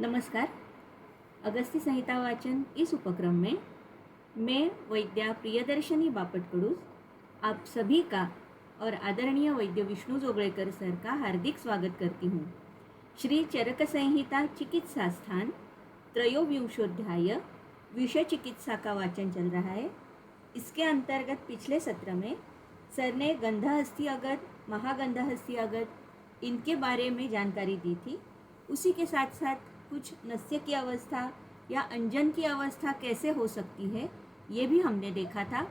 नमस्कार। अगस्ती संहिता वाचन इस उपक्रम में मैं वैद्या प्रियदर्शनी बापटकडूस आप सभी का और आदरणीय वैद्य विष्णु जोगळेकर सर का हार्दिक स्वागत करती हूँ। श्री चरक संहिता चिकित्सा स्थान त्रयोविंशोध्याय विषय चिकित्सा का वाचन चल रहा है। इसके अंतर्गत पिछले सत्र में सर ने गंधहस्ती अगत, महागंधहस्ती अगत इनके बारे में जानकारी दी थी। उसी के साथ साथ कुछ नस्य की अवस्था या अंजन की अवस्था कैसे हो सकती है ये भी हमने देखा था।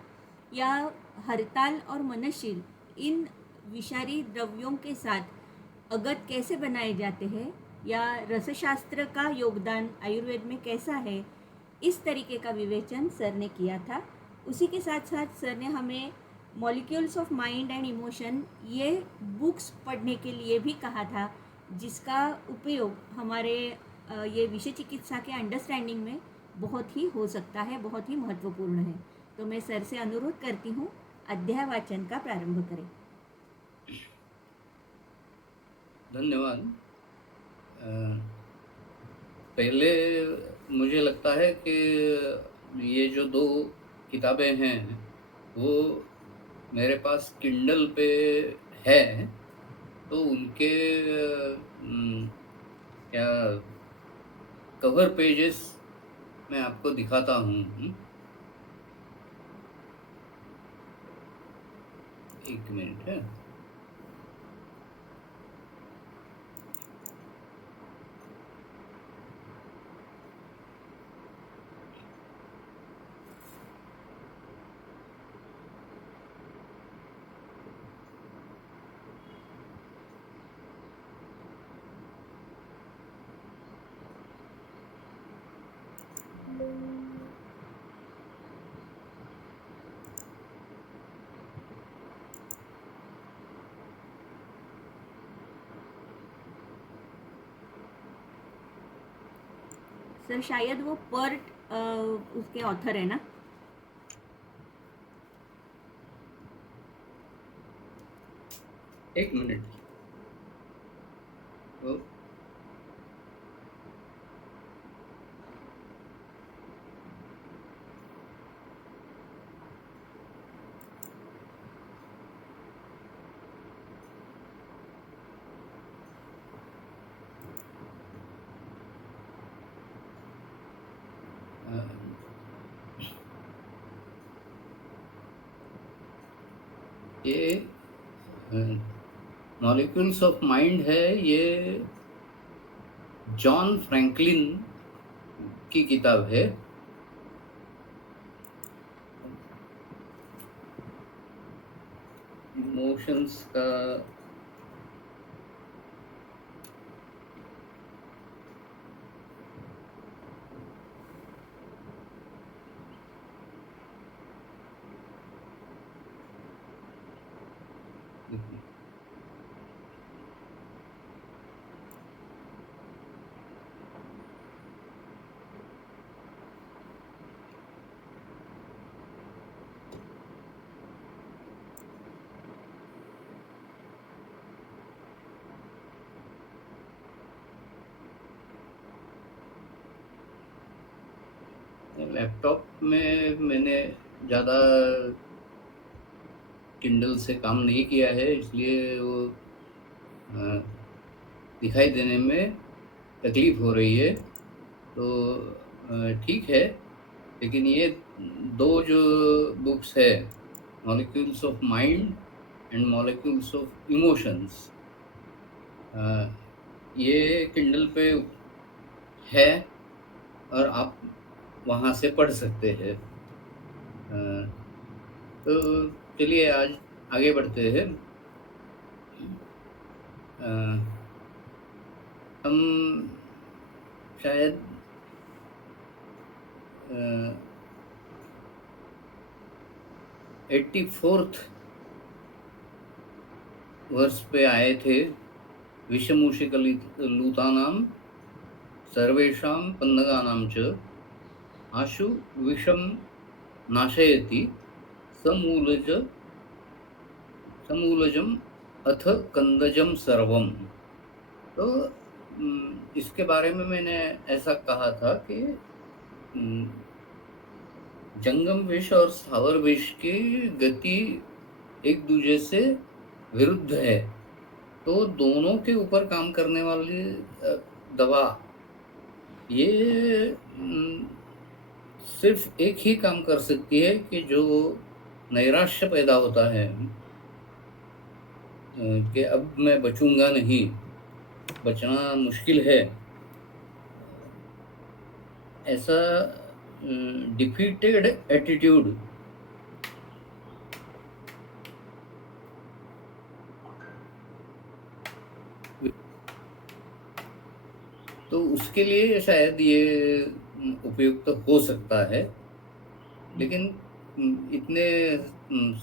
या हरताल और मनशील इन विषारी द्रव्यों के साथ अगत कैसे बनाए जाते हैं या रसशास्त्र का योगदान आयुर्वेद में कैसा है, इस तरीके का विवेचन सर ने किया था। उसी के साथ साथ सर ने हमें molecules of mind and emotion ये बुक्स पढ़ने के लिए भी कहा था, जिसका उपयोग हमारे ये विषय चिकित्सा के अंडरस्टैंडिंग में बहुत ही हो सकता है, बहुत ही महत्वपूर्ण है। तो मैं सर से अनुरोध करती हूँ अध्याय वाचन का प्रारंभ करें। धन्यवाद। पहले मुझे लगता है कि ये जो दो किताबें हैं वो मेरे पास किंडल पे है, तो उनके क्या कवर पेजेस मैं आपको दिखाता हूँ। एक मिनट है। सर शायद वो पर्ट उसके ऑथर है ना। एक मिनट। ये मॉलिक्यूल्स ऑफ माइंड है, ये जॉन फ्रैंकलिन की किताब है। इमोशंस का लैपटॉप में मैंने ज़्यादा किंडल से काम नहीं किया है, इसलिए वो दिखाई देने में तकलीफ हो रही है। तो ठीक है, लेकिन ये दो जो बुक्स है, molecules of mind and molecules of emotions, ये किंडल पे है और आप वहाँ से पढ़ सकते हैं। तो चलिए आज आगे बढ़ते हैं। हम शायद 84th वर्ष पे आए थे। विषमूषिकलूतानां सर्वेषां पन्नगानां च आशु विषम नाशयति समूलजम अथ कंदजम सर्वम। तो इसके बारे में मैंने ऐसा कहा था कि जंगम विष और स्थावर विष की गति एक दूसरे से विरुद्ध है, तो दोनों के ऊपर काम करने वाली दवा ये सिर्फ एक ही काम कर सकती है कि जो नैराश्य पैदा होता है कि अब मैं बचूंगा नहीं, बचना मुश्किल है, ऐसा डिफीटेड एटीट्यूड तो उसके लिए शायद ये उपयुक्त हो सकता है। लेकिन इतने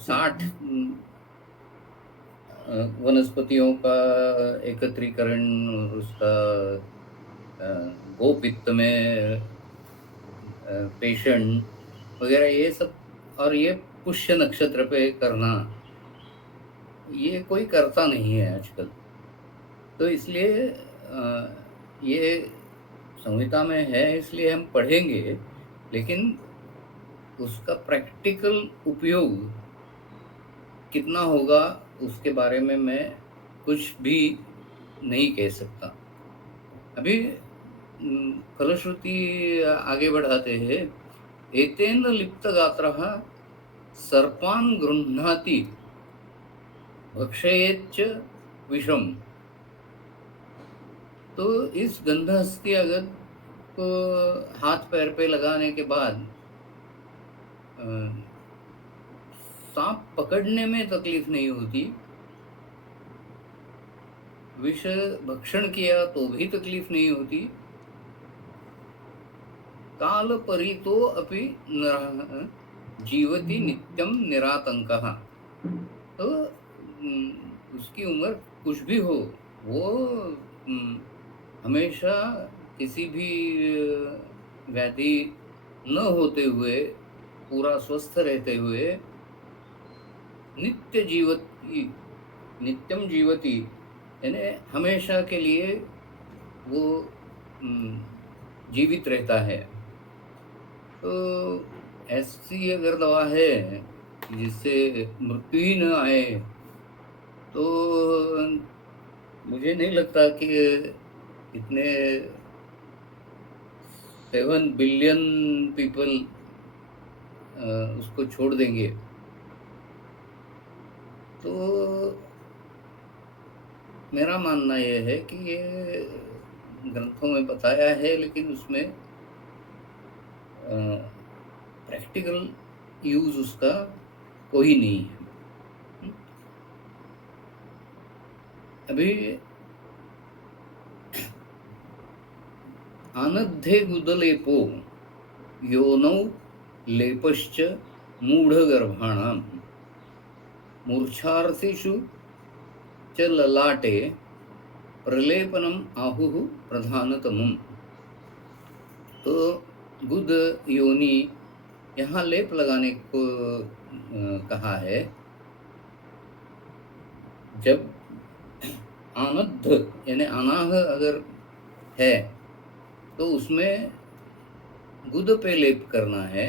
60 वनस्पतियों का एकत्रीकरण और उसका गोपित्त में पेशेंट वगैरह ये सब, और ये पुष्य नक्षत्र पे करना, ये कोई करता नहीं है आजकल। तो इसलिए ये संहिता में है, इसलिए हम पढ़ेंगे, लेकिन उसका प्रैक्टिकल उपयोग कितना होगा उसके बारे में मैं कुछ भी नहीं कह सकता। अभी फलश्रुति आगे बढ़ाते हैं। एतेन लिप्त गात्रः सर्पान् गृह्णाति भक्षयेच्च विषम। तो इस गंधहस्ती अगद को हाथ पैर पे लगाने के बाद सांप पकड़ने में तकलीफ नहीं होती, विष भक्षण किया तो भी तकलीफ नहीं होती। काल परितो अपि नरः जीवति नित्यम निरातंकः। तो उसकी उम्र कुछ भी हो, वो हमेशा किसी भी व्याधि न होते हुए, पूरा स्वस्थ रहते हुए नित्यम जीवती यानी हमेशा के लिए वो जीवित रहता है। तो ऐसी अगर दवा है जिससे मृत्यु ही न आए, तो मुझे नहीं लगता कि इतने 7 बिलियन पीपल उसको छोड़ देंगे। तो मेरा मानना यह है कि ये ग्रंथों में बताया है, लेकिन उसमें प्रैक्टिकल यूज उसका कोई नहीं है। अभी आनद्धे गुदलेपो योनौ लेपश्च मूढ़गर्भाणां मूर्छार्थिषु च ललाटे प्रलेपनम आहुः प्रधानतमम्। तो गुद योनि यहाँ लेप लगाने को कहा है। जब आनद्ध यानी अनाह अगर है तो उसमें गुद पे लेप करना है।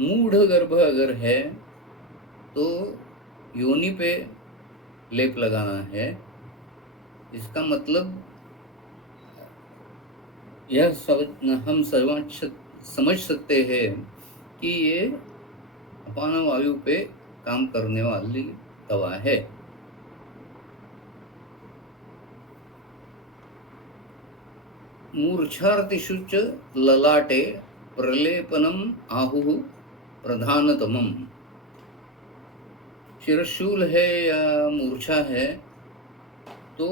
मूढ़ गर्भ अगर है तो योनि पे लेप लगाना है। इसका मतलब यह हम समझ सकते हैं कि ये अपान वायु पे काम करने वाली दवा है। मूर्छार्तिषु च ललाटे प्रलेपनम आहुः प्रधानतमम्। शिरशूल है या मूर्छा है तो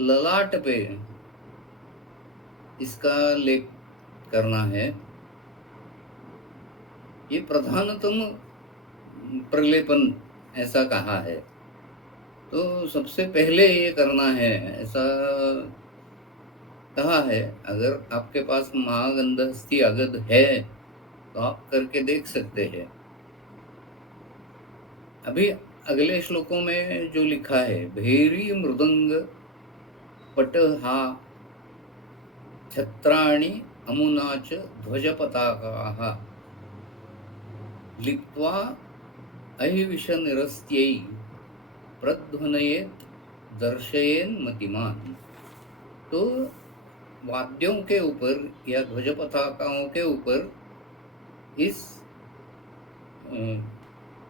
ललाट पे इसका लेप करना है। ये प्रधानतम प्रलेपन ऐसा कहा है, तो सबसे पहले ये करना है ऐसा कहा है। अगर आपके पास महागंधहस्ती अगध है तो आप करके देख सकते हैं। अभी अगले श्लोकों में जो लिखा है, भेरी मृदंग पटहा छत्राणि अमुना च ध्वजपताकाः लिप्त्वा अहिविशनिरस्त्यै प्रध्वनयेत् दर्शयेन्मतिमान्। तो वाद्यों के ऊपर या ध्वज पताकाओं के ऊपर इस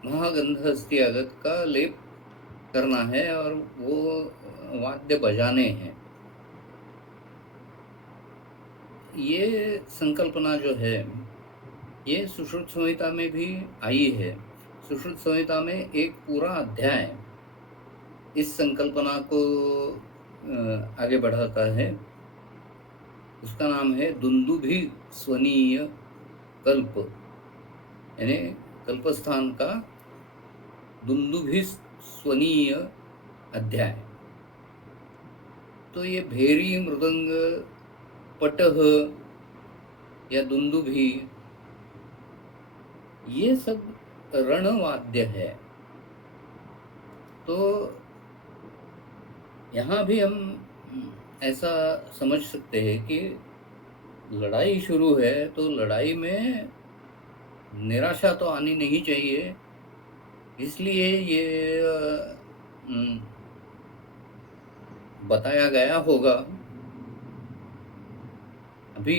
महागंधहस्ती अगत का लेप करना है और वो वाद्य बजाने हैं। ये संकल्पना जो है ये सुश्रुत संहिता में भी आई है। सुश्रुत संहिता में एक पूरा अध्याय इस संकल्पना को आगे बढ़ाता है। उसका नाम है दुंदुभि स्वनीय कल्प, यानी कल्पस्थान का दुंदुभि स्वनीय अध्याय। तो ये भेरी मृदंग पटह या दुंदुभि ये सब रणवाद्य है। तो यहाँ भी हम ऐसा समझ सकते हैं कि लड़ाई शुरू है तो लड़ाई में निराशा तो आनी नहीं चाहिए, इसलिए ये बताया गया होगा। अभी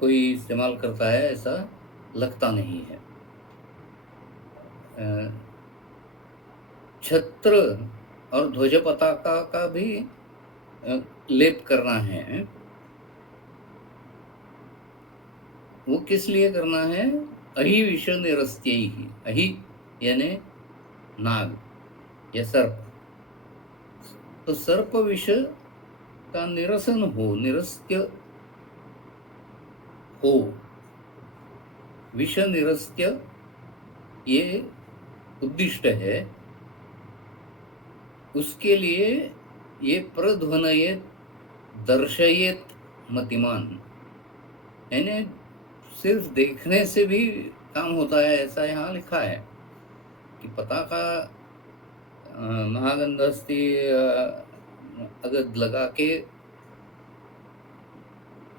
कोई इस्तेमाल करता है ऐसा लगता नहीं है। छत्र और ध्वज पताका का भी लेप करना है। वो किस लिए करना है? अहि विष निरस्त्यै ही। अहि यानी नाग या सर्प। तो सर्प विष का निरसन हो, निरस्त्य हो, विष निरस्त्य ये उद्दिष्ट है। उसके लिए ये प्रध्वनयेत दर्शयेत मतिमान, यानी सिर्फ देखने से भी काम होता है, ऐसा यहाँ लिखा है कि पताका महागंधहस्ती अगर लगा के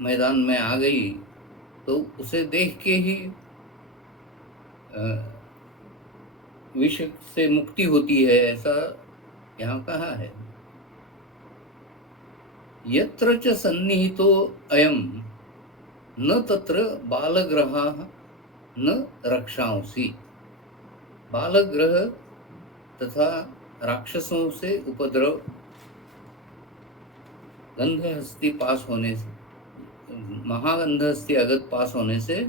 मैदान में आ गई तो उसे देख के ही विष से मुक्ति होती है, ऐसा यहाँ कहा है। यत्र च सन्निहितो अयम न तत्र बालग्रहाः न रक्षांसि। बालग्रह तथा राक्षसों से उपद्रव गंधहस्ती पास होने से, महागंधहस्ती अगत पास होने से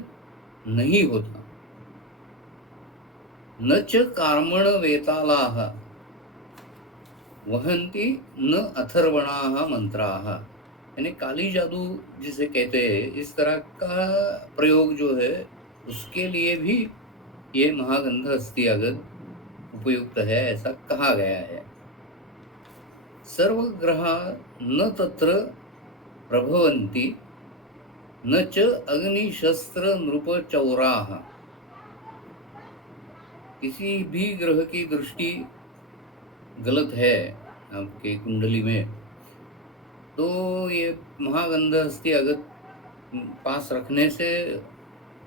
नहीं होता। न च कार्मण वेतालाः वहन्ति न अथर्वणाः मंत्राः, यानी काली जादू जिसे कहते हैं, इस तरह का प्रयोग जो है उसके लिए भी ये महागंधहस्ती अगत उपयुक्त है, ऐसा कहा गया है। सर्वग्रहा न तत्र प्रभवन्ति न च अग्निशस्त्र नृपचौराः। किसी भी ग्रह की दृष्टि गलत है आपके कुंडली में तो ये महागंधहस्ती अगत पास रखने से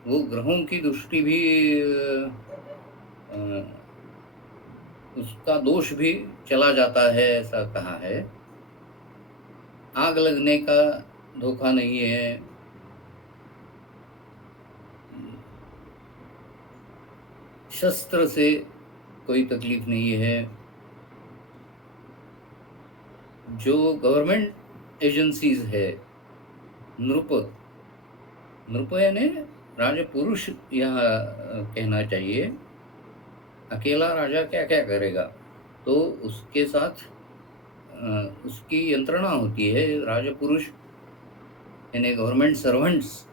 वो ग्रहों की दृष्टि भी उसका दोष भी चला जाता है, ऐसा कहा है। आग लगने का धोखा नहीं है। शस्त्र से कोई तकलीफ नहीं है। जो गवर्नमेंट एजेंसीज है, नृप यानी राजपुरुष यहाँ कहना चाहिए। अकेला राजा क्या क्या करेगा, तो उसके साथ उसकी यंत्रणा होती है। राजपुरुष यानी गवर्नमेंट सर्वेंट्स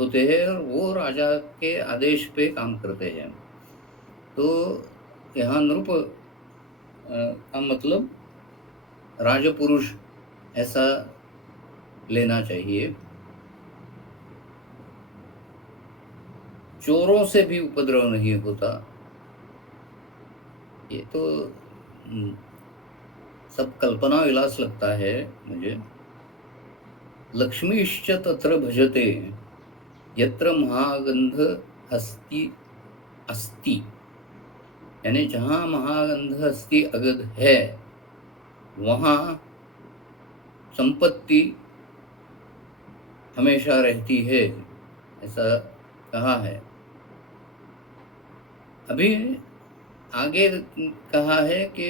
होते हैं और वो राजा के आदेश पे काम करते हैं। तो यहाँ नृप का मतलब राजपुरुष ऐसा लेना चाहिए। चोरों से भी उपद्रव नहीं होता। ये तो सब कल्पना विलास लगता है मुझे। लक्ष्मीश्च तत्र भजते यत्र महागंध हस्ति अस्ति, यानी जहाँ महागंध हस्ति अगध है वहाँ संपत्ति हमेशा रहती है, ऐसा कहा है। अभी आगे कहा है कि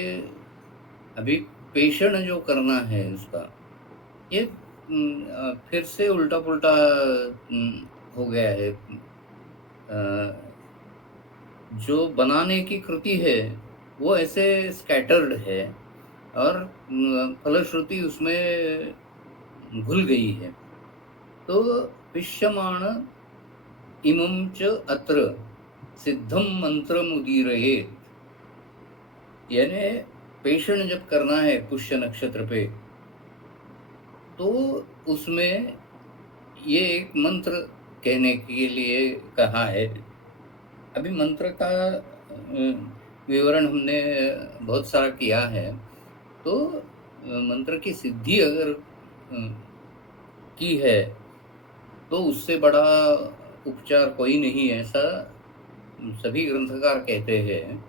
अभी पेषण जो करना है उसका, ये फिर से उल्टा पुल्टा हो गया है। जो बनाने की कृति है वो ऐसे स्कैटर्ड है और फलश्रुति उसमें भूल गई है। तो पिष्यमाण इमं च अत्र सिद्धम मंत्र मुदीरयेत, यानी पेषण जब करना है पुष्य नक्षत्र पे तो उसमें ये एक मंत्र कहने के लिए कहा है। अभी मंत्र का विवरण हमने बहुत सारा किया है, तो मंत्र की सिद्धि अगर की है तो उससे बड़ा उपचार कोई नहीं, ऐसा सभी ग्रंथकार कहते हैं।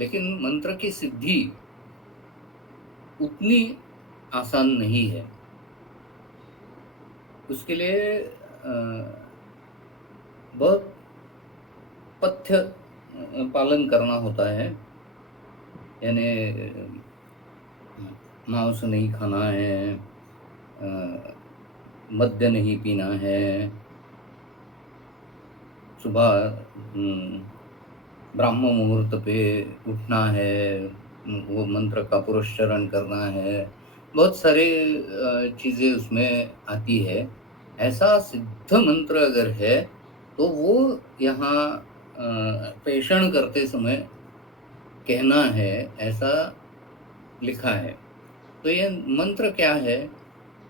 लेकिन मंत्र की सिद्धि उतनी आसान नहीं है। उसके लिए बहुत पथ्य पालन करना होता है, यानी मांस नहीं खाना है, मद्य नहीं पीना है, सुबह ब्राह्म मुहूर्त पे उठना है, वो मंत्र का पुरस्चरण करना है, बहुत सारे चीज़ें उसमें आती है। ऐसा सिद्ध मंत्र अगर है तो वो यहाँ पेषण करते समय कहना है, ऐसा लिखा है। तो ये मंत्र क्या है?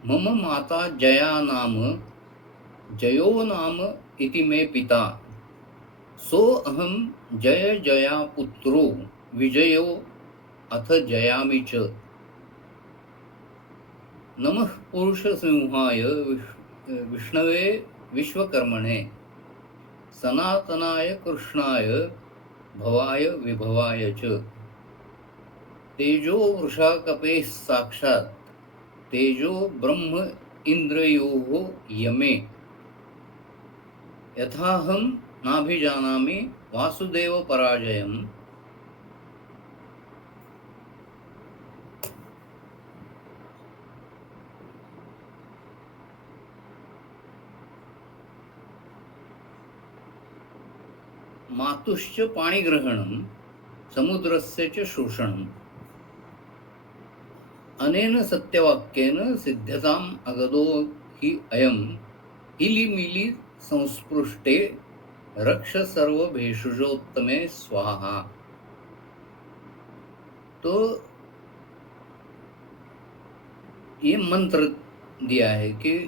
मम माता जया नाम जयो नाम इति मे पिता सो अहम जय जया पुत्रो विजयो अथ जयामि च। नमः पुरुष सिंहाय विष्णवे विश्वकर्मणे सनातनाय कृष्णाय भवाय विभवाय च। तेजो वृषा कपे साक्षात् तेजो ब्रह्म इंद्रयोः यमे यथाहं नाभिजानामि वासुदेव पराजयम्। मातुश्च पाणिग्रहणं समुद्रस्य च शोषणम्। अनेन सत्यवाक्येन सिद्ध्यताम् अगदो हि अयम् हिलिमिलि संस्पृष्टे रक्ष सर्व भेषजोत्तमे स्वाहा। तो ये मंत्र दिया है कि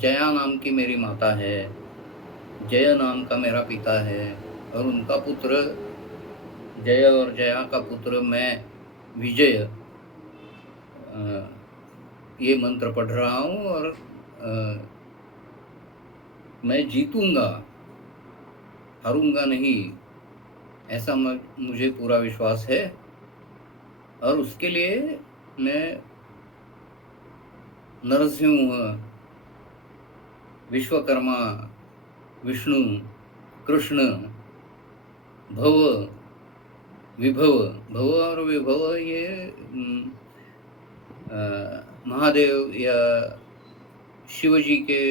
जया नाम की मेरी माता है, जय नाम का मेरा पिता है और उनका पुत्र जय और जया का पुत्र मैं विजय ये मंत्र पढ़ रहा हूँ और मैं जीतूंगा, हारूंगा नहीं, ऐसा मुझे पूरा विश्वास है। और उसके लिए मैं नरसिंह, विश्वकर्मा, विष्णु, कृष्ण, भव, विभव, भव और विभव ये महादेव या शिवजी के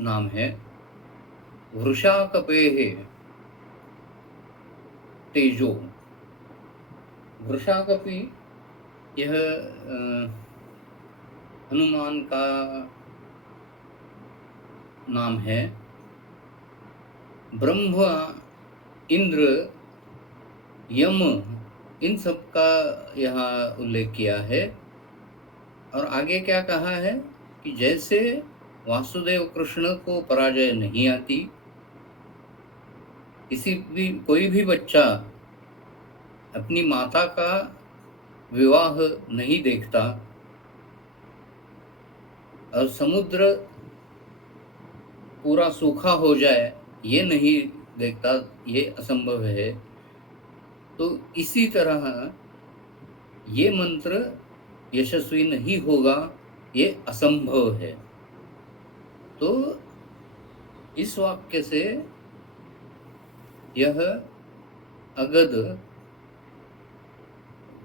नाम है। वृषा कपेः तेजो, वृषाकपि यह हनुमान का नाम है। ब्रह्मा, इंद्र, यम, इन सब का यहाँ उल्लेख किया है। और आगे क्या कहा है कि जैसे वासुदेव कृष्ण को पराजय नहीं आती, कोई भी बच्चा अपनी माता का विवाह नहीं देखता और समुद्र पूरा सूखा हो जाए ये नहीं देखता, ये असंभव है। तो इसी तरह ये मंत्र यशस्वी नहीं होगा, ये असंभव है। तो इस वाक्य से यह अगध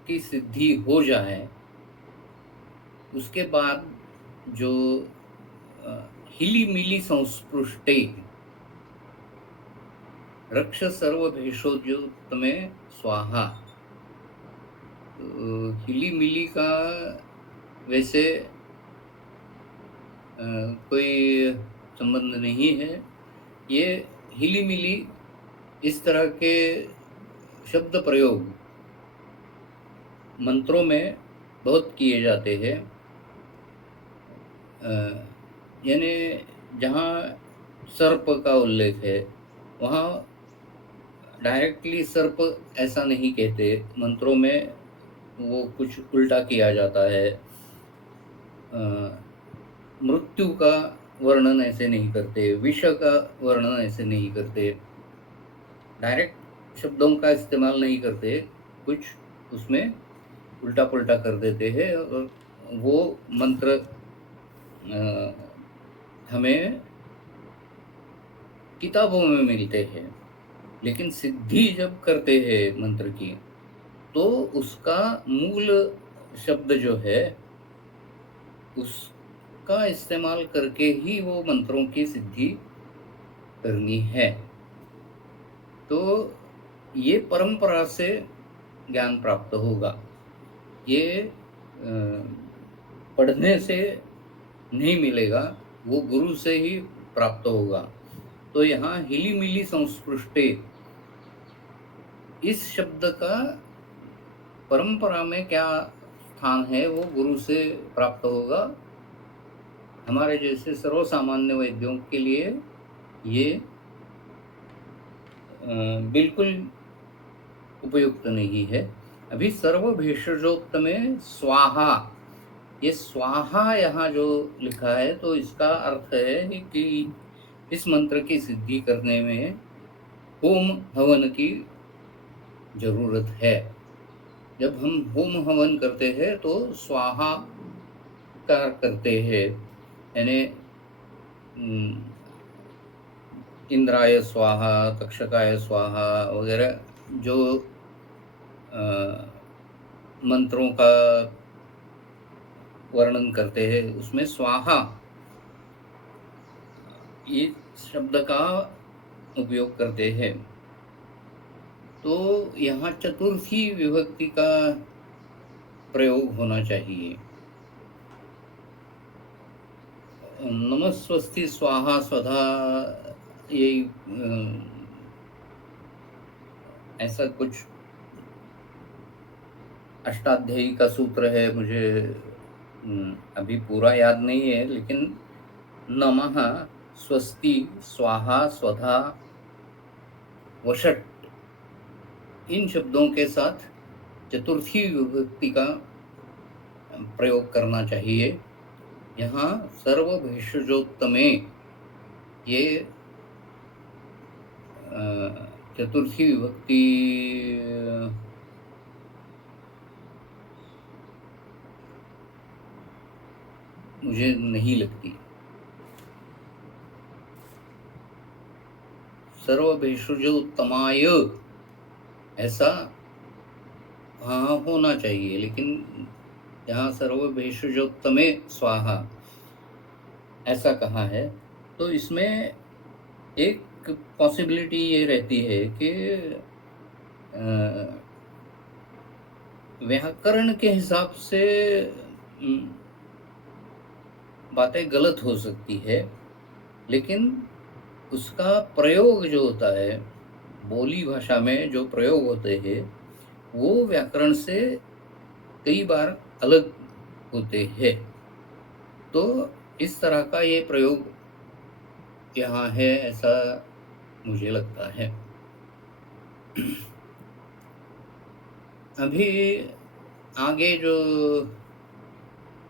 की सिद्धि हो जाए, उसके बाद जो हिली मिली संस्पृष्टे रक्ष सर्व भेषोद्योतमे स्वाहा। हिली मिली का वैसे कोई संबंध नहीं है। ये हिली मिली इस तरह के शब्द प्रयोग मंत्रों में बहुत किए जाते हैं। यानी जहाँ सर्प का उल्लेख है वहाँ डायरेक्टली सर्प ऐसा नहीं कहते, मंत्रों में वो कुछ उल्टा किया जाता है। मृत्यु का वर्णन ऐसे नहीं करते, विष का वर्णन ऐसे नहीं करते, डायरेक्ट शब्दों का इस्तेमाल नहीं करते, कुछ उसमें उल्टा पुल्टा कर देते हैं और वो मंत्र हमें किताबों में मिलते हैं। लेकिन सिद्धि जब करते हैं मंत्र की तो उसका मूल शब्द जो है उसका इस्तेमाल करके ही वो मंत्रों की सिद्धि करनी है। तो ये परंपरा से ज्ञान प्राप्त होगा, ये पढ़ने से नहीं मिलेगा, वो गुरु से ही प्राप्त होगा। तो यहाँ हिली मिली संस्पृष्टे इस शब्द का परंपरा में क्या स्थान है वो गुरु से प्राप्त होगा। हमारे जैसे सर्वसामान्य वैद्यों के लिए ये बिल्कुल उपयुक्त नहीं है। अभी सर्व भेषजोत्तमे स्वाहा, ये स्वाहा यहाँ जो लिखा है तो इसका अर्थ है कि इस मंत्र की सिद्धि करने में होम हवन की जरूरत है। जब हम होम हवन करते हैं तो स्वाहा का करते हैं, यानी इंद्राय स्वाहा, तक्षकाय स्वाहा वगैरह जो मंत्रों का वर्णन करते हैं उसमें स्वाहा ये शब्द का उपयोग करते हैं। तो यहाँ चतुर्थी विभक्ति का प्रयोग होना चाहिए। नमस्वस्ति स्वाहा स्वधा यही ऐसा कुछ अष्टाध्यायी का सूत्र है, मुझे अभी पूरा याद नहीं है, लेकिन नमः स्वस्ति स्वाहा स्वधा वषट इन शब्दों के साथ चतुर्थी विभक्ति का प्रयोग करना चाहिए। यहाँ सर्व भेषजोत्तमे ये चतुर्थी विभक्ति मुझे नहीं लगती। सर्व भेषजोत्तमाय ऐसा हाँ होना चाहिए, लेकिन यहाँ सर्व भेषजोत्तमे स्वाहा ऐसा कहा है। तो इसमें एक पॉसिबिलिटी ये रहती है कि व्याकरण के हिसाब से बातें गलत हो सकती है, लेकिन उसका प्रयोग जो होता है, बोली भाषा में जो प्रयोग होते हैं वो व्याकरण से कई बार अलग होते हैं। तो इस तरह का ये प्रयोग यहाँ है, ऐसा मुझे लगता है। अभी आगे जो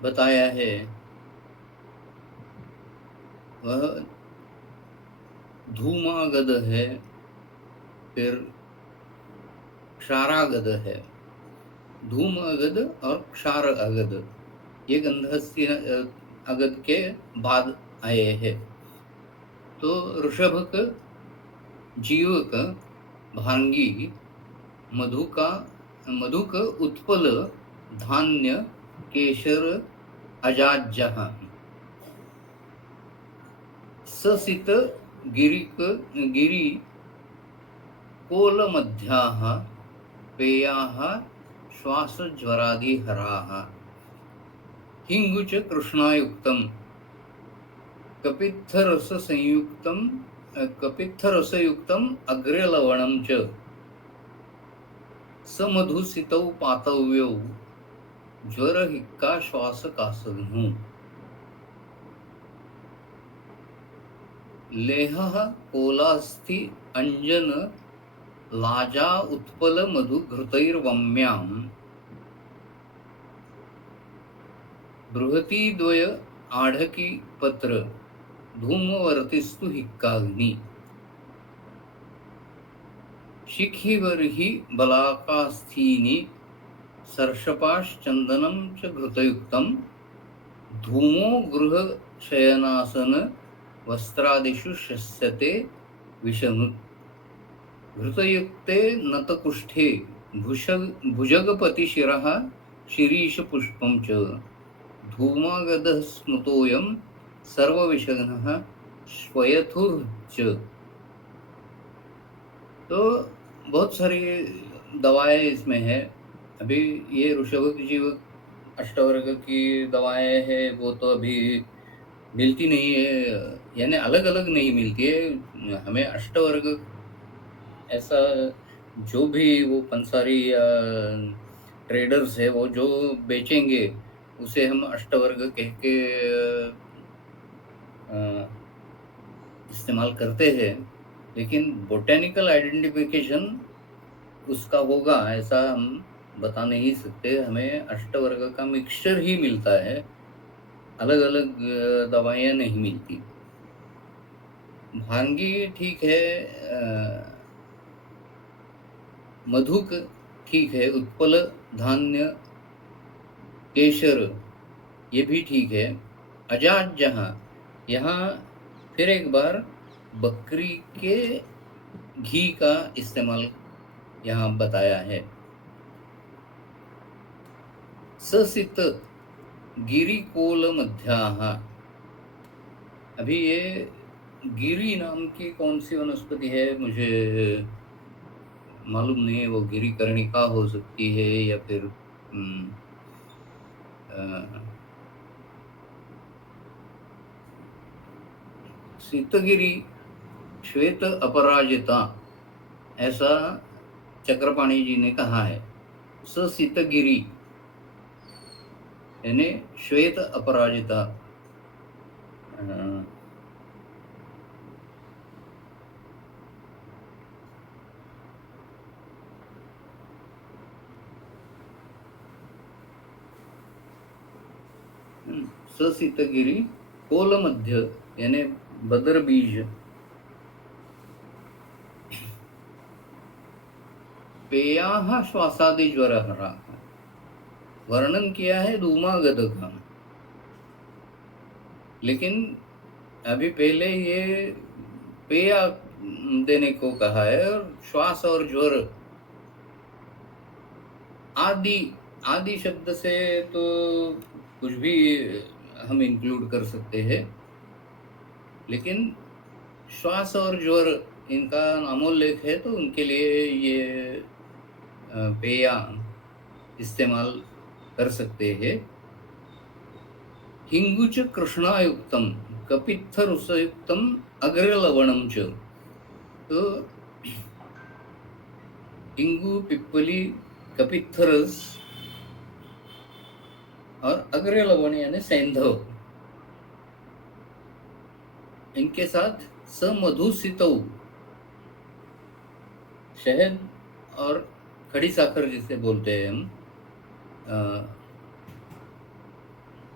बताया है वह धूमागध है, फिर क्षारागध है। धूम अगध और क्षार अगध ये गंधस्थी अगध के बाद आए हैं। तो ऋषभक, जीवक, भांगी, मधुक, उत्पल, धान्य, केशर, अजाज्यः, ससित, गिरी, कोलमध्याः, पेयाः, श्वासज्वरादिहराः, हिंगुच कृष्णायुक्तम, कपित्थरसयुक्तम अग्रे लवणं च, समधुसितौ पातव्यौ, ज्वरहिक्का श्वासकासधनु, लेहः कोलास्थि अंजन लाजा उत्पल मधु घृतैर्वम्यां, बृहती द्वय आढ़की पत्र, धूमवर्तिस्तु हिक्काग्नि, शिखिवर्हि बलाकास्थीनि, सर्षपाश्चन्दनं च घृतयुक्तं, धूमो गृहशयनासन वस्त्रादिषु शस्यते विषनुत्, घृतयुक्ते नतकुष्ठे भुजगपतिशिरः शिरीषपुष्पं च, धूमागधः स्मृतोऽयं सर्वविषग्नः श्वयथुर्च। तो बहुत सारी दवाएं इसमें है। अभी ये ऋषभक, जीवक, अष्टवर्ग की दवाएं हैं, वो तो अभी मिलती नहीं है, यानी अलग अलग नहीं मिलती है। हमें अष्टवर्ग ऐसा जो भी वो पंसारी या ट्रेडर्स है वो जो बेचेंगे उसे हम अष्टवर्ग कह के इस्तेमाल करते हैं, लेकिन बोटेनिकल आइडेंटिफिकेशन उसका होगा ऐसा हम बता नहीं सकते। हमें अष्टवर्ग का मिक्सचर ही मिलता है, अलग अलग दवाइयाँ नहीं मिलती। भांगी ठीक है, मधुक ठीक है, उत्पल, धान्य, केशर ये भी ठीक है। अजाज्यः, यहाँ फिर एक बार बकरी के घी का इस्तेमाल यहाँ बताया है। ससित, गिरिकोल मध्याः, अभी ये गिरी नाम की कौन सी वनस्पति है मुझे मालूम नहीं है। वो गिरिकर्णिका हो सकती है या फिर सीतगिरी, श्वेत अपराजिता ऐसा चक्रपाणी जी ने कहा है। ससीतगिरी यानी श्वेत अपराजिता। ससीतगिरी, कोल मध्य यानी बदर बीज, पेयाः श्वासादि ज्वरहरा, वर्णन किया है धूमागध का, लेकिन अभी पहले ये पेया देने को कहा है। और श्वास और ज्वर आदि शब्द से तो कुछ भी हम इंक्लूड कर सकते हैं, लेकिन श्वास और ज्वर इनका नामोल्लेख है तो उनके लिए ये पेया इस्तेमाल कर सकते हैं। हिंगुच कृष्णायुक्तम, कपित्थ रसयुक्तम अग्र लवणम च। तो हिंगू, पिप्पली, कपित्थ रस और अग्र लवण यानी सैंधव, इनके साथ समधुसितौ, शहद और खड़ी साकर जिसे बोलते हैं हम,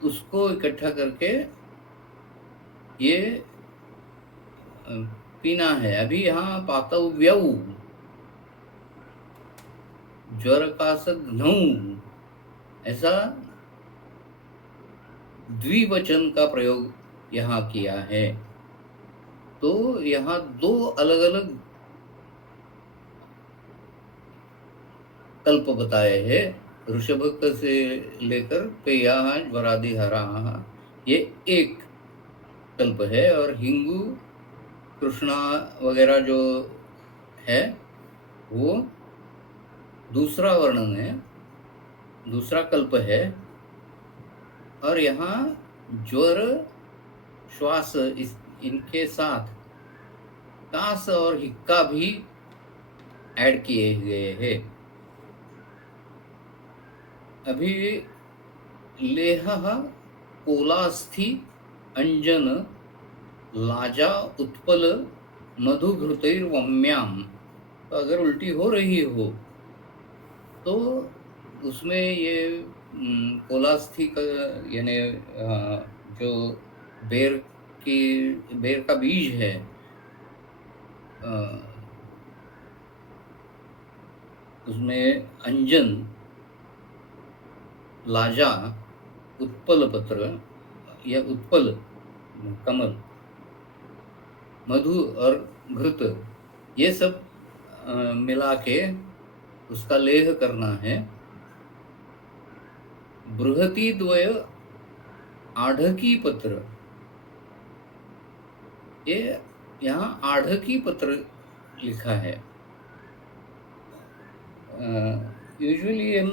उसको इकट्ठा करके ये पीना है। अभी यहाँ पातव्यऊ, ज्वर का घ्नौ, ऐसा द्विवचन का प्रयोग यहाँ किया है। तो यहाँ दो अलग अलग कल्प बताए हैं, ऋषभक से लेकर पेया ज्वरादि हरा, ये एक कल्प है। और हिंगू कृष्णा वगैरह जो है वो दूसरा वर्णन है, दूसरा कल्प है। और यहाँ ज्वर, श्वास, इनके साथ कास और हिक्का भी ऐड किए गए हैं। अभी लेह कोलास्थि अंजन लाजा उत्पल मधुघृतैर्वम्याम। तो अगर उल्टी हो रही हो तो उसमें ये कोलास्थि का यानी जो बेर का बीज है, उसमें अंजन, लाजा, उत्पल पत्र या उत्पल कमल, मधु और घृत, ये सब मिला के उसका लेह करना है। बृहति द्वय आढ़की पत्र, ये यहाँ आढ़की पत्र लिखा है। यूजुअली हम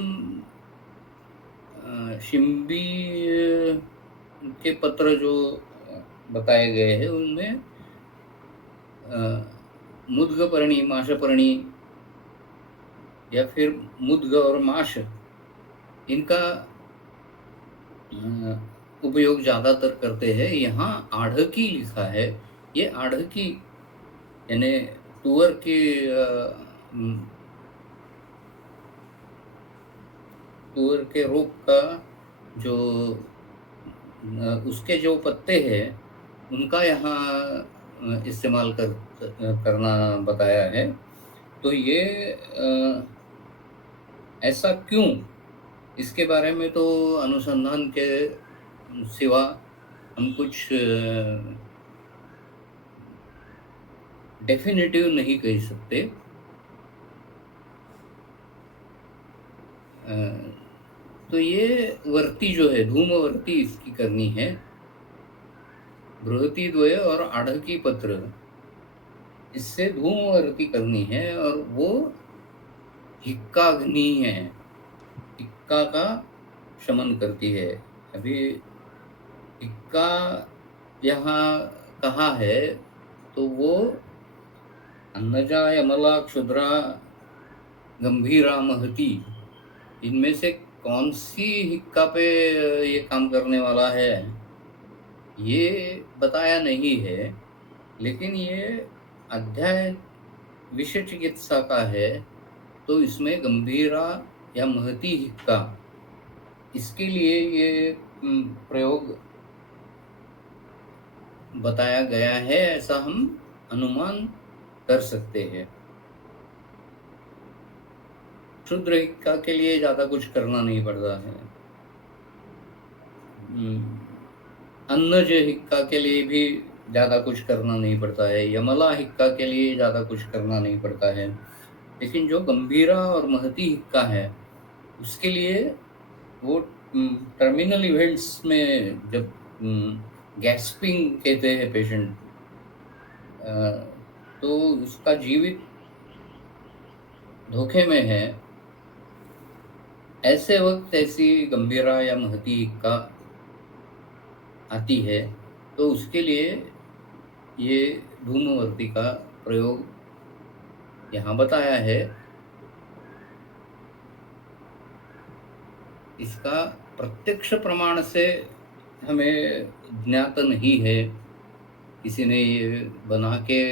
शिम्बी के पत्र जो बताए गए हैं उनमें मुद्गपर्णी, माशपर्णी या फिर मुद्ग और माश, इनका उपयोग ज़्यादातर करते हैं। यहाँ आढ़की लिखा है। ये आढ़की यानी तुअर के रोग का जो उसके जो पत्ते हैं उनका यहाँ इस्तेमाल करना बताया है। तो ये ऐसा क्यों, इसके बारे में तो अनुसंधान के सिवा हम कुछ डेफिनेटिव नहीं कह सकते। तो ये वर्ती जो है, धूमवर्ती इसकी करनी है। बृहति द्वय और आढ़की पत्र, इससे धूमवर्ती करनी है। और वो हिक्काग्नि है, हिक्का का शमन करती है। अभी हिक्का यहाँ कहा है तो वो अन्नजा, यमला, क्षुद्रा, गंभीरा, महती, इनमें से कौन सी हिक्का पे ये काम करने वाला है ये बताया नहीं है। लेकिन ये अध्याय विषय चिकित्सा का है, तो इसमें गंभीरा या महती हिक्का, इसके लिए ये प्रयोग बताया गया है, ऐसा हम अनुमान कर सकते हैं। क्षुद्र हिक्का के लिए ज़्यादा कुछ करना नहीं पड़ता है। अन्नज हिक्का के लिए भी ज़्यादा कुछ करना नहीं पड़ता है। यमला हिक्का के लिए ज़्यादा कुछ करना नहीं पड़ता है। लेकिन जो गंभीरा और महती हिक्का है उसके लिए वो टर्मिनल इवेंट्स में जब गैस्पिंग कहते हैं पेशेंट, तो उसका जीवित धोखे में है, ऐसे वक्त ऐसी गंभीरा या महती हिक्का आती है, तो उसके लिए ये धूमवर्ती का प्रयोग यहाँ बताया है। इसका प्रत्यक्ष प्रमाण से हमें ज्ञात नहीं है, किसी ने ये बना के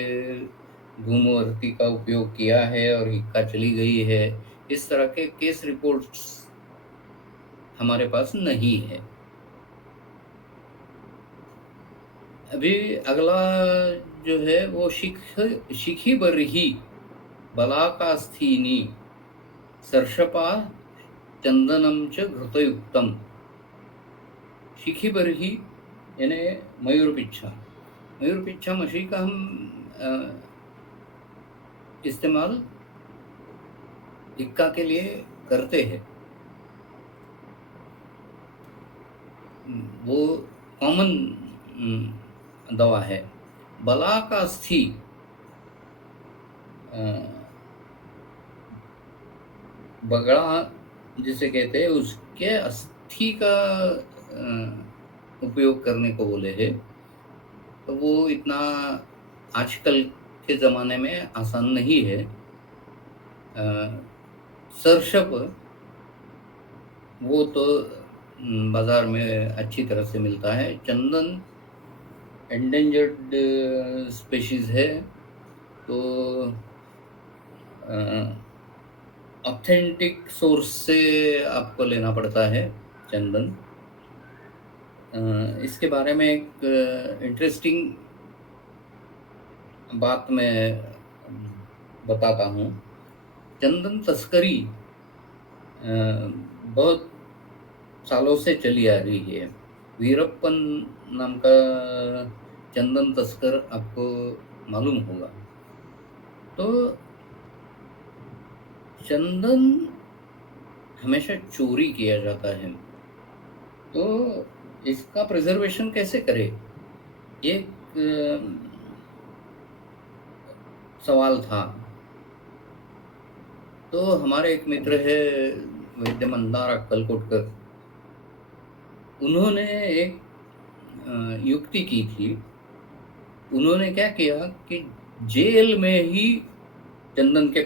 धूमवर्ती का उपयोग किया है और हिक्का चली गई है, इस तरह के केस रिपोर्ट्स हमारे पास नहीं है। अभी अगला जो है वो शिखी बरही बलाकास्थीनी सर्षपा चंदनम च घृतयुक्तम। शिखी बरही यानी मयूर पिच्छा मछली का हम इस्तेमाल हिक्का के लिए करते हैं। वो कॉमन दवा है। बलाकास्थी बगड़ा जिसे कहते हैं उसके अस्थि का उपयोग करने को बोले हैं। तो वो इतना आजकल के ज़माने में आसान नहीं है। सरसप वो तो बाज़ार में अच्छी तरह से मिलता है। चंदन एंडेंजर्ड स्पीशीज़ है, तो ऑथेंटिक सोर्स से आपको लेना पड़ता है चंदन। इसके बारे में एक इंटरेस्टिंग बात मैं बताता हूँ। चंदन तस्करी बहुत सालों से चली आ रही है। वीरप्पन नाम का चंदन तस्कर आपको मालूम होगा। तो चंदन हमेशा चोरी किया जाता है, तो इसका प्रिजर्वेशन कैसे करें, एक सवाल था। तो हमारे एक मित्र है वैद्य मंदार अक्कलकोटकर, उन्होंने एक युक्ति की थी। उन्होंने क्या किया कि जेल में ही चंदन के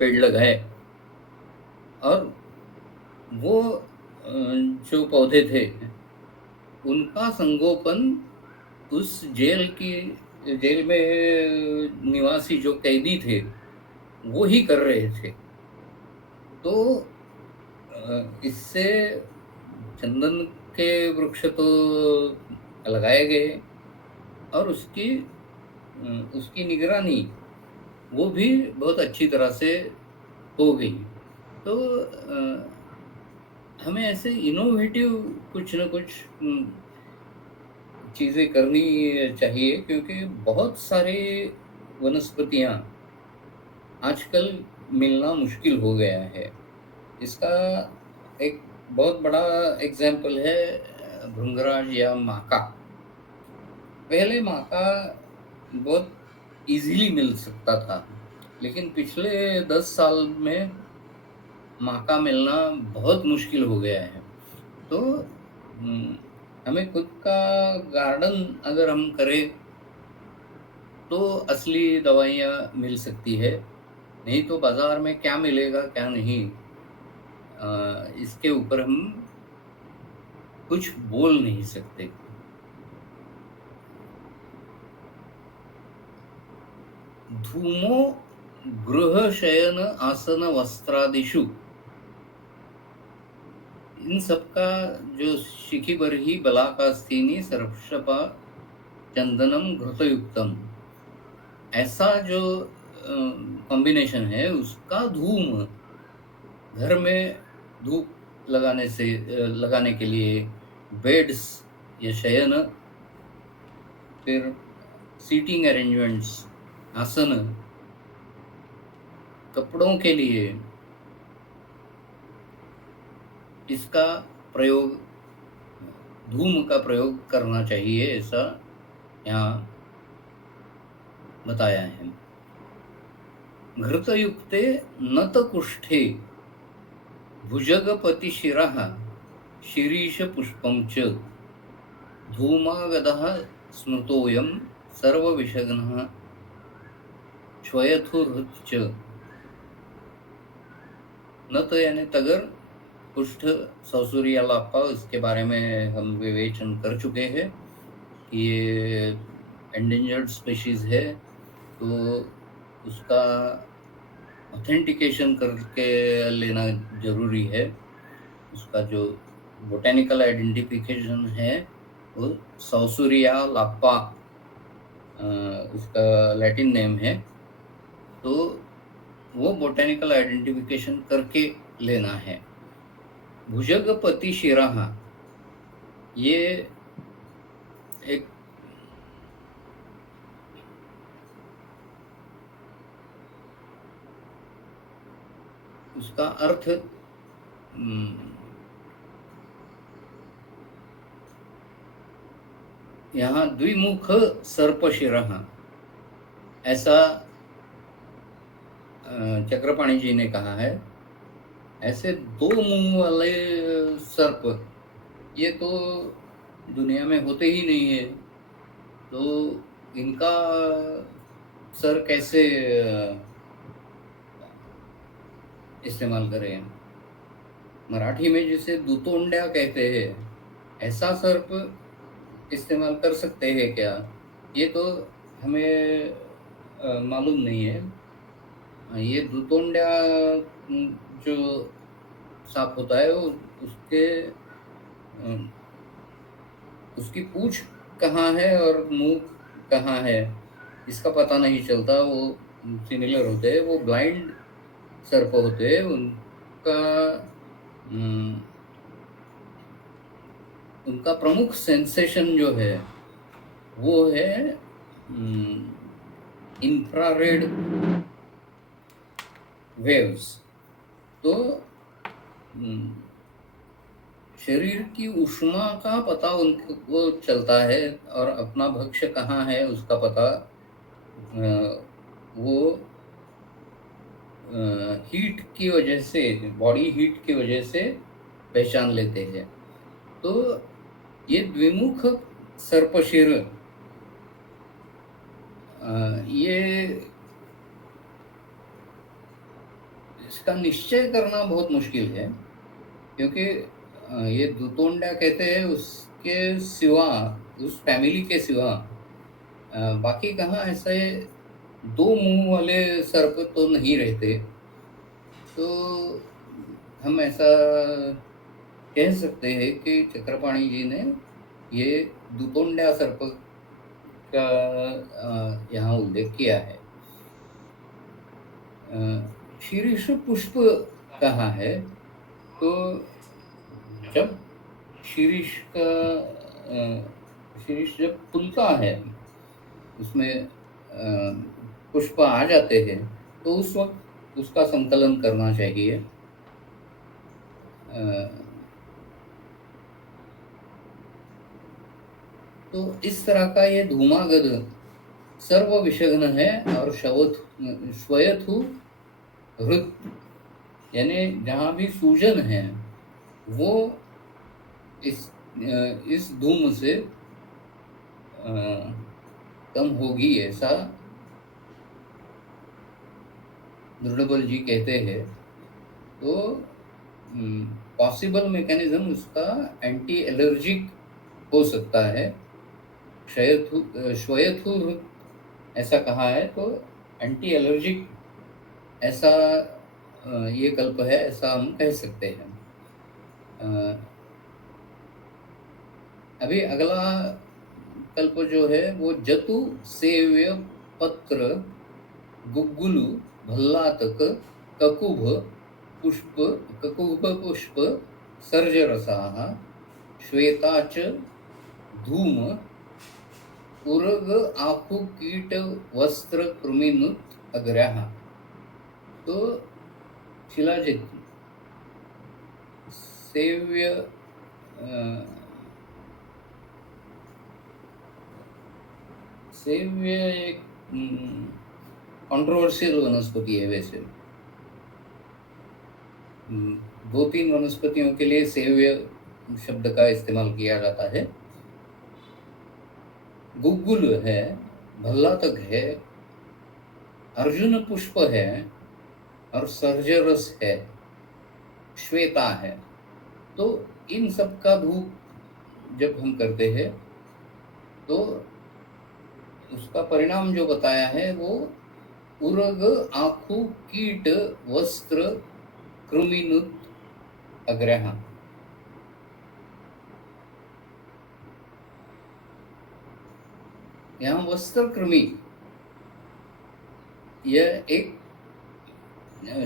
पेड़ लगाए, और वो जो पौधे थे उनका संगोपन उस जेल में निवासी जो कैदी थे वो ही कर रहे थे। तो इससे चंदन के वृक्ष तो लगाए गए, और उसकी निगरानी वो भी बहुत अच्छी तरह से हो गई। तो हमें ऐसे इनोवेटिव कुछ न कुछ चीज़ें करनी चाहिए, क्योंकि बहुत सारी वनस्पतियाँ आजकल मिलना मुश्किल हो गया है। इसका एक बहुत बड़ा एग्जाम्पल है भृंगराज या माका। पहले माका बहुत इजीली मिल सकता था, लेकिन पिछले 10 साल में माका मिलना बहुत मुश्किल हो गया है। तो हमें खुद का गार्डन अगर हम करें तो असली दवाइयाँ मिल सकती है, नहीं तो बाज़ार में क्या मिलेगा क्या नहीं, इसके ऊपर हम कुछ बोल नहीं सकते। धूमो गृह शयन आसन वस्त्रादिषु, इन सबका जो शिखी बरही बलाकास्थीनी सर्पशपा चंदनम घृतयुक्तम, ऐसा जो कॉम्बिनेशन है उसका धूम घर में धूप लगाने के लिए, बेड्स या शयन, फिर सीटिंग अरेंजमेंट्स, आसन, कपड़ों के लिए इसका प्रयोग, धूम का प्रयोग करना चाहिए, ऐसा यहाँ बताया है। घृतयुक्ते नतकुष्ठे भुजगपति शिरः शिरीष पुष्पं च धूमागधः स्मृतोऽयं सर्वविषग्नः श्वयथुर्च। नत यानी तगर, कुष्ठ ससुरी अलापा, इसके बारे में हम विवेचन कर चुके हैं कि ये एंडेंजर्ड स्पीशीज है, तो उसका ऑथेंटिकेशन करके लेना जरूरी है। उसका जो बोटेनिकल आइडेंटिफिकेशन है वो साउसूरिया लाप्पा उसका लैटिन नेम है। तो वो बोटेनिकल आइडेंटिफिकेशन करके लेना है। भुजगपति शिराह ये एक उसका अर्थ यहाँ द्विमुख सर्पशिरः ऐसा चक्रपाणी जी ने कहा है। ऐसे दो मुंह वाले सर्प ये तो दुनिया में होते ही नहीं है, तो इनका सर कैसे इस्तेमाल करें। मराठी में जिसे दुतोंड्या कहते हैं, ऐसा सर्प इस्तेमाल कर सकते हैं क्या, ये तो हमें मालूम नहीं है। ये दुतोंड्या जो सांप होता है वो उसकी पूंछ कहाँ है और मुंह कहाँ है इसका पता नहीं चलता। वो सिमिलर होते हैं, वो ब्लाइंड सर्प होते हैं। उनका प्रमुख सेंसेशन जो है वो है इंफ्रारेड वेव्स। तो शरीर की ऊष्मा का पता उनको चलता है और अपना भक्ष्य कहाँ है उसका पता वो हीट की वजह से, बॉडी हीट की वजह से पहचान लेते हैं। तो ये द्विमुख सर्पशिर ये इसका निश्चय करना बहुत मुश्किल है, क्योंकि ये दुतोंड्या कहते हैं उसके सिवा, उस फैमिली के सिवा बाकी कहाँ ऐसे दो मुंह वाले सर्प तो नहीं रहते। तो हम ऐसा कह सकते हैं कि चक्रपाणी जी ने ये दुतोंड्या सर्प का यहाँ उल्लेख किया है। शीर्ष पुष्प कहाँ है, तो जब शीर्ष जब फूलता है उसमें पुष्प आ जाते हैं तो उस वक्त उसका संकलन करना चाहिए। तो इस तरह का ये धूमागद सर्व विषग्न है और श्वयथु हृत यानी जहाँ भी सूजन है वो इस धूम से कम होगी, ऐसा दृढ़बल जी कहते हैं। तो पॉसिबल मैकेनिज्म उसका एंटी एलर्जिक हो सकता है। श्वयथु ऐसा कहा है तो एंटी एलर्जिक ऐसा ये कल्प है, ऐसा हम कह सकते हैं। अभी अगला कल्प जो है वो जतु सेव्य पत्र गुग्गुलु भल्लातक ककुभ पुष्प सर्जरसाः श्वेताच धूम उर्ग आखु कीट वस्त्र कृमिनुत अग्रह। तो शिलाजित सेव्य एक कंट्रोवर्शियल वनस्पति है। वैसे 2-3 वनस्पतियों के लिए सेव्य शब्द का इस्तेमाल किया जाता है। गुग्गुल है, भल्लातक है, अर्जुन पुष्प है और सर्जरस है, श्वेता है। तो इन सब का धूप जब हम करते हैं तो उसका परिणाम जो बताया है वो उरग आखु कीट वस्त्र कृमिनुत अग्रह। यहाँ वस्त्र कृमि यह एक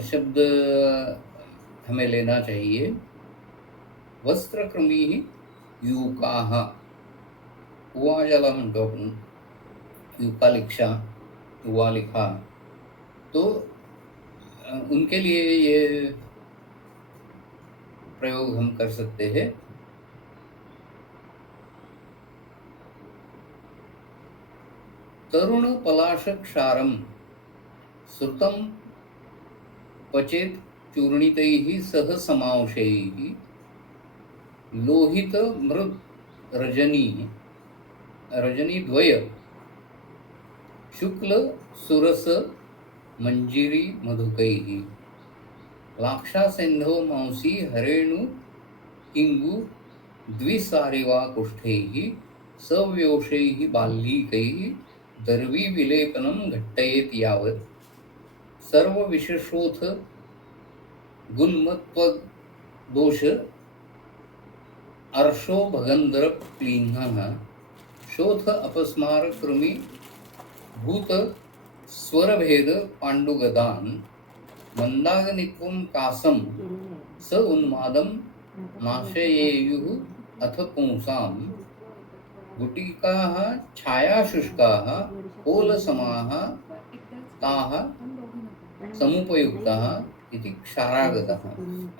शब्द हमें लेना चाहिए। वस्त्र कृमि युकाः, युवा ज्याला म्हणतो आपण, युकालिक्षा, युवा लिखा, तो उनके लिए ये प्रयोग हम कर सकते हैं। तरुण पलाश क्षारम श्रुतम पचेत चूर्णितैः सह समांशैः लोहित मृग रजनी द्वय शुक्ल सुरस मंजिरी मधुकैः लाक्षासेन्धो मांसी हरेणु किंगु द्विसारिवा कुष्ठैः सव्योषैः बाल्लीकैः दर्वी विलेपनं घट्टयेत् यावत् सर्वविशेषोऽथ गुल्मत्वदोष अर्षो भगंधर प्लीन्नः शोथ अपस्मार कृमि भूत स्वरभेद पांडुगदान मंदाग्नित्वं कासम स उन्मादं नाशयेयुः अथ पुंसां गुटिकाः छायाशुष्काः कोलसमाः ताः समुपयुक्ताः इति क्षारागतः।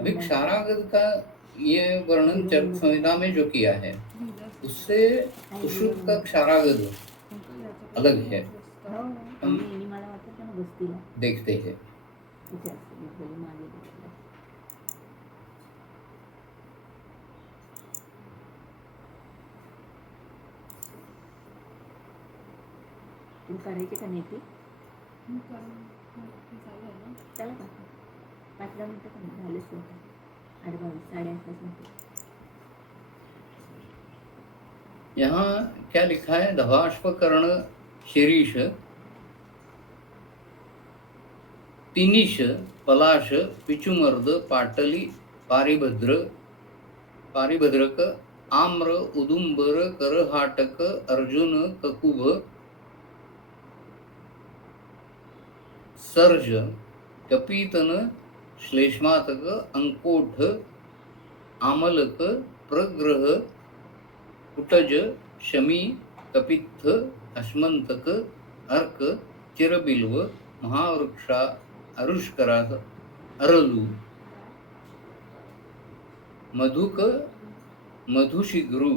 अभी क्षारागत का ये वर्णन चरक संहिता में जो किया है उससे सुश्रुत का क्षारागत अलग है। हम देखते हैं। करायचे का नाही ते चला का 5-10 मिनिटं पण झालेच होतं 8:22 8:30 यहाँ क्या लिखा है? धवाष्पकर्ण शिरीष तिनिश पलाश पिचुमर्द पाटली पारिभद्रक आम्र उदुंबर करहाटक अर्जुन ककुभ सर्ज कपीतन श्लेष्मातक अंकोठ आमलक प्रग्रह कुटज शमी कपित्थ अश्मंतक अर्क चिरबिल्व महावृक्षा अरुष्करा अरलू मधुक मधुशिग्रु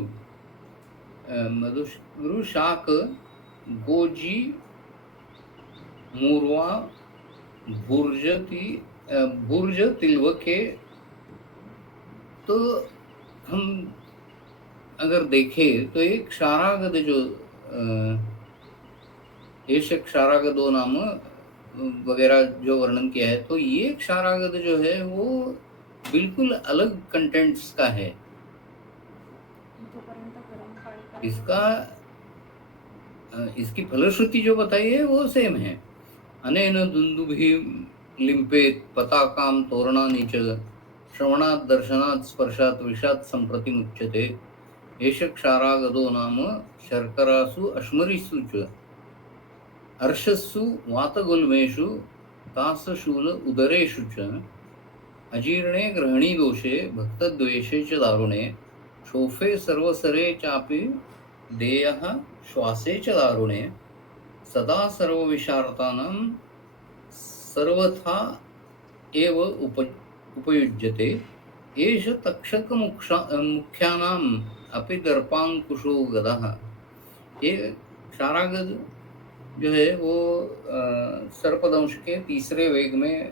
शाक गोजी मूर्वा भूर्ज तिलवके। तो हम अगर देखें तो एक क्षारागद जो एष क्षारागदो नाम वगैरह जो वर्णन किया है, तो ये क्षारागद जो है वो बिल्कुल अलग कंटेंट्स का है। इसकी फलश्रुति जो बताई है वो सेम है। अनेन दुंदुभि लिंपेत पताकाम तोरणानि च श्रवणात् दर्शनात् स्पर्शात् विषात् संप्रति मुच्यते। एष क्षारागदो नाम शर्करासु अश्मरीसु च अर्षस्सु वातगुल्मेषु तासशूल उदरेषु च अजीर्णे ग्रहणी दोषे भक्तद्वेषे च दारुणे शोफे सर्वसरे चापि देयः श्वासे च दारुणे सदा सर्वविशारतानां सर्वथा एव उपयुज्यते। एष तक्षक मुख्यानाम् अपि दर्पांकुशो गदः। ये क्षारागद जो है वो सर्पदंश के तीसरे वेग में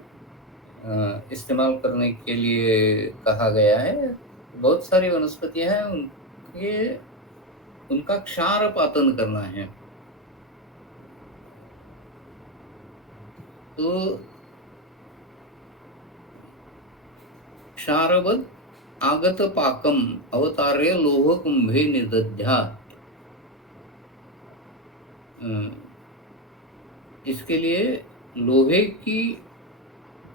इस्तेमाल करने के लिए कहा गया है। बहुत सारी वनस्पतियां हैं, उनका क्षार पातन करना है। तो क्षारवद आगत पाकम अवतार्य लोह कुंभे निर्दध्यात्। इसके लिए लोहे की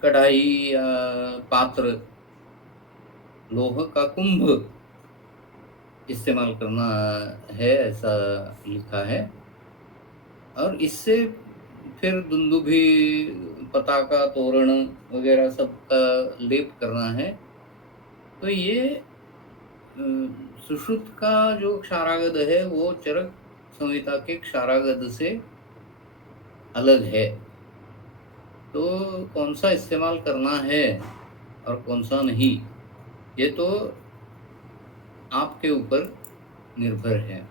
कढ़ाई या पात्र, लोह का कुंभ इस्तेमाल करना है, ऐसा लिखा है। और इससे फिर दुंदुभी, पताका, तोरण वगैरह सब का लेप करना है। तो ये सुश्रुत का जो क्षारागद है वो चरक संहिता के क्षारागद से अलग है। तो कौन सा इस्तेमाल करना है और कौन सा नहीं, ये तो आपके ऊपर निर्भर है।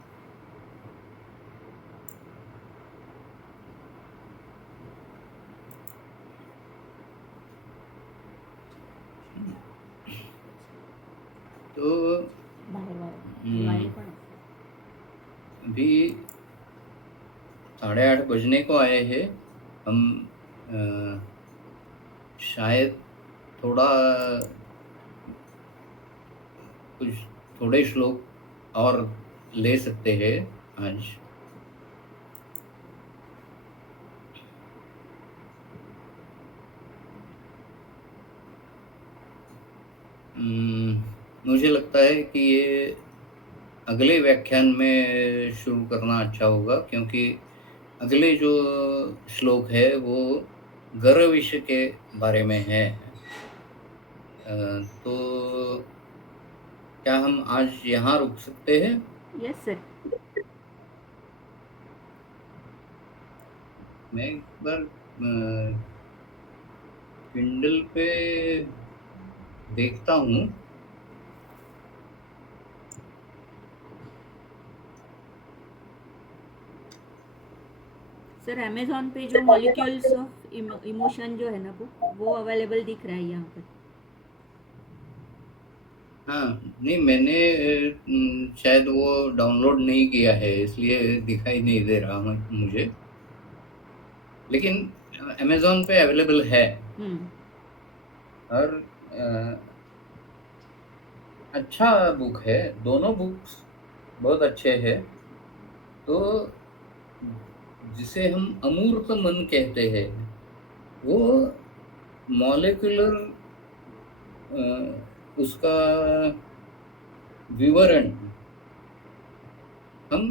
तो बाहेर हम्म, वायर पण असतात. अभी 8:30 बजने को आए हैं। हम शायद थोड़ा कुछ थोड़े श्लोक और ले सकते हैं आज। मुझे लगता है कि ये अगले व्याख्यान में शुरू करना अच्छा होगा, क्योंकि अगले जो श्लोक है वो गर्विश के बारे में है। तो क्या हम आज यहाँ रुक सकते हैं? Yes sir. मैं एक बार किंडल पे देखता हूँ। सर अमेजोन पे जो मॉलिक्यूल्स ऑफ इमोशन जो है ना बुक, वो अवेलेबल दिख रहा है यहाँ पर. हाँ, नहीं, मैंने शायद वो डाउनलोड नहीं किया है, इसलिए दिखाई नहीं दे रहा मुझे। लेकिन अमेज़न पे अवेलेबल है। और अच्छा बुक है, दोनों बुक्स बहुत अच्छे हैं। तो जिसे हम अमूर्त मन कहते हैं, वो मॉलिक्यूलर उसका विवरण हम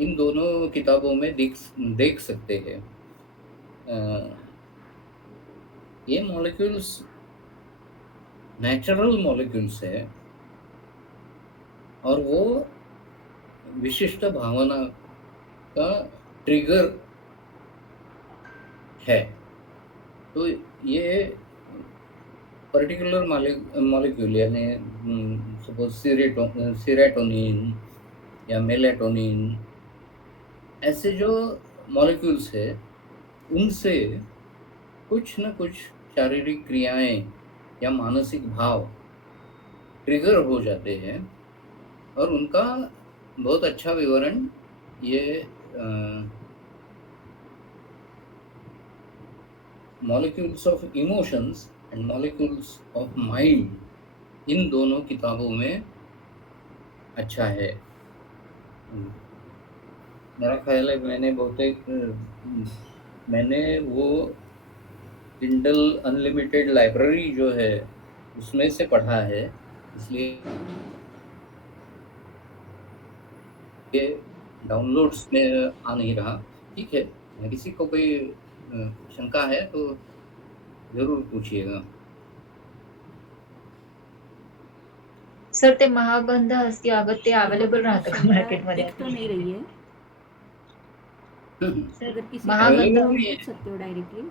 इन दोनों किताबों में देख सकते हैं। ये मॉलिक्यूल्स नेचुरल मॉलिक्यूल्स है और वो विशिष्ट भावना का ट्रिगर है। तो ये पर्टिकुलर मॉलिक्यूल यानी सपोज सीरोटोनिन या मेलाटोनिन, ऐसे जो मॉलिक्यूल्स है, उनसे कुछ न कुछ शारीरिक क्रियाएं या मानसिक भाव ट्रिगर हो जाते हैं। और उनका बहुत अच्छा विवरण ये molecules of emotions and molecules of mind, इन दोनों किताबों में अच्छा है। मेरा ख्याल है मैंने वो किंडल अनलिमिटेड लाइब्रेरी जो है उसमें से पढ़ा है, इसलिए ये डाउनलोड्स में आ नहीं रहा। ठीक है, किसी को कोई शंका है तो जरूर पूछिएगा। सर ते महागंध हस्ती अगं ते अवेलेबल राहतं का शंका मार्केटमध्ये? दिख तो नहीं रही है. अगर किसी को महागंध अवेलेबल आप नहीं है। पूछ सकते हो डायरेक्टली.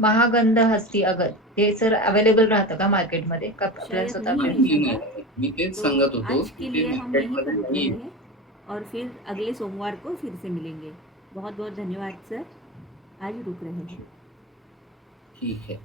महागंध हस्ती अगत ते सर अवेलेबल राहतं का मार्केटमध्ये का आपल्याला शायद स्वतः नहीं नाही, मिल नाही, सका. नाही. मी तेच तो सांगत होतो आज की के ते लिए हम यहीं पर मार्केटमध्ये रुकते नाही. हैं और फिर अगले सोमवार को फिर से मिलेंगे. बहुत बहुत धन्यवाद सर. आज रुक रहे हैं. ठीक है.